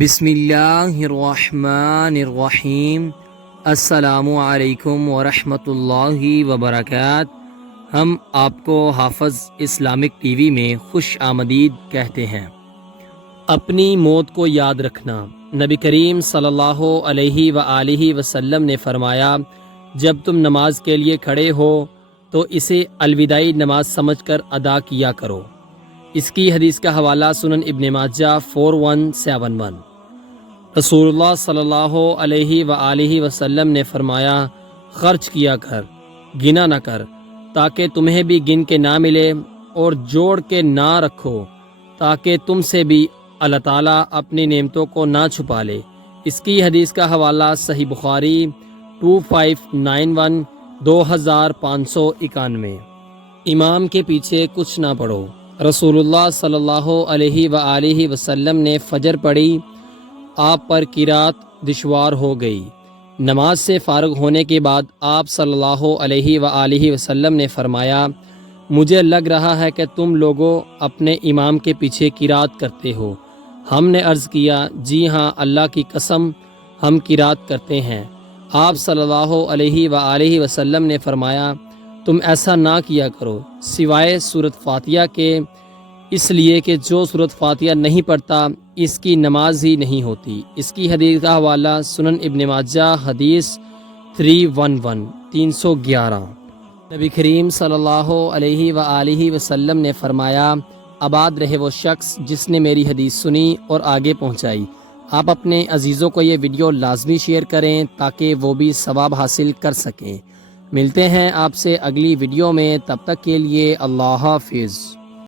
بسم اللہ الرحمن الرحیم۔ السلام علیکم ورحمۃ اللہ وبرکاتہ۔ ہم آپ کو حافظ اسلامک ٹی وی میں خوش آمدید کہتے ہیں۔ اپنی موت کو یاد رکھنا۔ نبی کریم صلی اللہ علیہ وآلہ وسلم نے فرمایا، جب تم نماز کے لیے کھڑے ہو تو اسے الوداعی نماز سمجھ کر ادا کیا کرو۔ اس کی حدیث کا حوالہ سنن ابن ماجہ 4171۔ رسول اللہ صلی اللہ علیہ وآلہ وسلم نے فرمایا، خرچ کیا کر، گنا نہ کر، تاکہ تمہیں بھی گن کے نہ ملے، اور جوڑ کے نہ رکھو تاکہ تم سے بھی اللہ تعالیٰ اپنی نعمتوں کو نہ چھپا لے۔ اس کی حدیث کا حوالہ صحیح بخاری 2591 2591۔ امام کے پیچھے کچھ نہ پڑھو۔ رسول اللہ صلی اللہ علیہ وآلہ وسلم نے فجر پڑھی، آپ پر قرات دشوار ہو گئی۔ نماز سے فارغ ہونے کے بعد آپ صلی اللہ علیہ وآلہ وسلم نے فرمایا، مجھے لگ رہا ہے کہ تم لوگوں اپنے امام کے پیچھے قرات کرتے ہو۔ ہم نے عرض کیا، جی ہاں، اللہ کی قسم ہم قرات کرتے ہیں۔ آپ صلی اللہ علیہ وآلہ وسلم نے فرمایا، تم ایسا نہ کیا کرو سوائے سورۃ فاتحہ کے، اس لیے کہ جو سورۃ فاتحہ نہیں پڑھتا اس کی نماز ہی نہیں ہوتی۔ اس کی حدیث کا حوالہ سنن ابن ماجہ حدیث 311۔ نبی کریم صلی اللہ علیہ وآلہ وسلم نے فرمایا، آباد رہے وہ شخص جس نے میری حدیث سنی اور آگے پہنچائی۔ آپ اپنے عزیزوں کو یہ ویڈیو لازمی شیئر کریں تاکہ وہ بھی ثواب حاصل کر سکیں۔ ملتے ہیں آپ سے اگلی ویڈیو میں، تب تک کے لیے اللہ حافظ۔